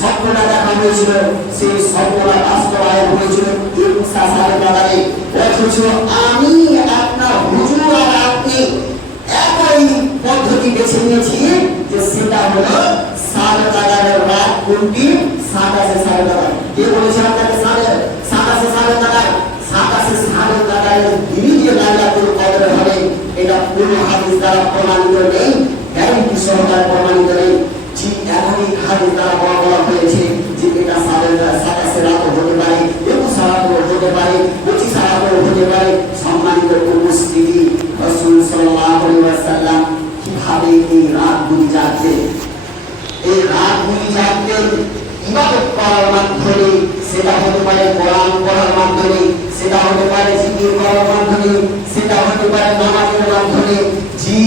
স্বপ্নটা দেখা হয়েছিল, সেই স্বপ্নটা বাস্তবায়ন হয়েছিল 21 সালের কাতারে। অথচ আমি আপনার হুজুর আর আপনি একই পদ্ধতি বেছে নিয়েছি, যে সেটা হলো সাড়ে কাতারের রাত কোনটি? 27 সাড়ে কাতার। কে বলেছে আপনাকে সাড়ে 27 সাড়ে কাতার? 27 সাড়ে কাতারের দিনই যে লাইলাতুল কদর হবে, এটা কোনো হাদিস দ্বারা প্রমাণিত নেই, গ্যারান্টি সহকারে প্রমাণিত নেই। ঠিক একাধিক হাদিস দ্বারা বলা হয়েছে যে এটা 27 রাত হতে পারে, 21 রাত হতে পারে, 25 রাত হতে পারে। সম্মানিত উপস্থিতি, রাসূল সাল্লাল্লাহু আলাইহি ওয়াসাল্লাম কিভাবে এই রাতগুলি জাগতেন? এই রাতগুলি জাগতেন ইবাদত করার মাধ্যমে, সেটা হতে পারে কোরআন পড়ার মাধ্যমে, সেটা হতে পারে জিকির করার মাধ্যমে, সেটা হতে পারে নামাজের মাধ্যমে। জি,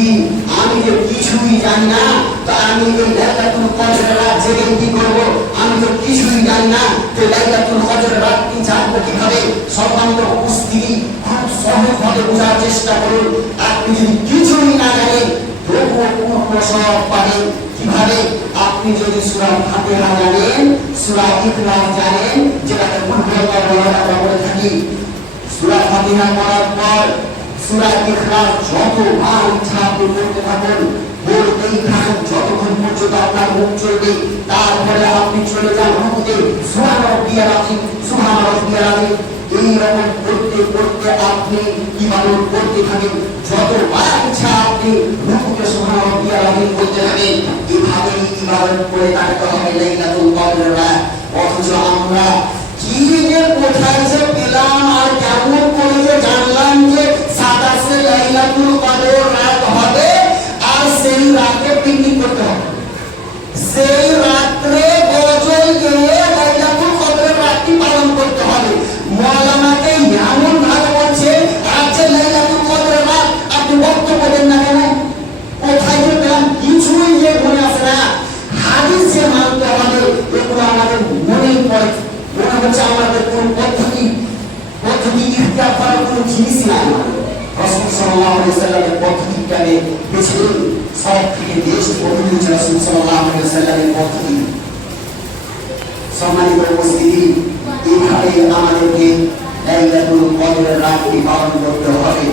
আমি যে কিছুই জানি না, তো আমি এই লাইলাতুল কদরের রাত জেগে কি করব? আমি তো কিছুই জানি না যে লাইলাতুল কদরের রাতটি জাগবো কিভাবে। সম্মানিত উপস্থিতি, খুব সহজভাবে বোঝার চেষ্টা করুন। আপনি যদি কিছুই না জানেন, তবুও পূর্ণ সব পাবেন। কিভাবে? আপনি যদি সূরা ফাতিহা জানেন, সূরা ইখলাস জানেন, যেটাকে আমরা বলে থাকি, সূরা ফাতিহা পড়ার পর সূরা ইখলাস যতবার ইচ্ছা আপনি পড়তে থাকুন, বলতেই থাকুন যতক্ষণ পর্যন্ত আপনার মুখ চলবে। তারপরে আপনি চলে যান রুকুতে, সুবহান রাব্বিয়াল আযীম, সুবহান রাব্বিয়াল আযীম। এইরকম করতে করতে আপনি ইবাদত করতে থাকেন, যতবার ইচ্ছা আপনি রুকুতে সুবহান রাব্বিয়াল আযীম বলতে থাকেন। এইভাবে ইবাদত করে থাকতে হবে লাইলাতুল কদরের রাত। অথচ আমরা কি যে কোথায় যে পেলাম আর কেমন করে যে জানলাম যে 27 লাইলাতুল কদরের রাত হবে, আর সেই রাতে পিকনিক করতে হবে, সেই রাত্রে গজল গেয়ে লাইলাতুল কদরের রাতটি পালন করতে হবে। মাওলানাকে এমন ভাবে বলছে আজকে লাইলাতুল কদরের রাত, আপনি বক্তব্য দেন না কেন? কোথায় যে পেলাম? কিছুই যে মনে আসে না। হাদিস যে মানতে হবে, এগুলো আমাদের মনেই পড়ে। মনে হচ্ছে আমাদের কোন পদ্ধতি ইখতিয়ার করার কোন জিনিসই নাই। রাসূল সাল্লাল্লাহু আলাইহি ওয়াসাল্লামের পদ্ধতিটাকে বেছে নিন। সব থেকে বেশি পদ্ধতি রাসূল সাল্লাল্লাহু আলাইহি ওয়াসাল্লামের পদ্ধতি। সম্মানিত উপস্থিতি, এইভাবে আমাদেরকে লাইলাতুল কদরের রাতটি পালন করতে হবে।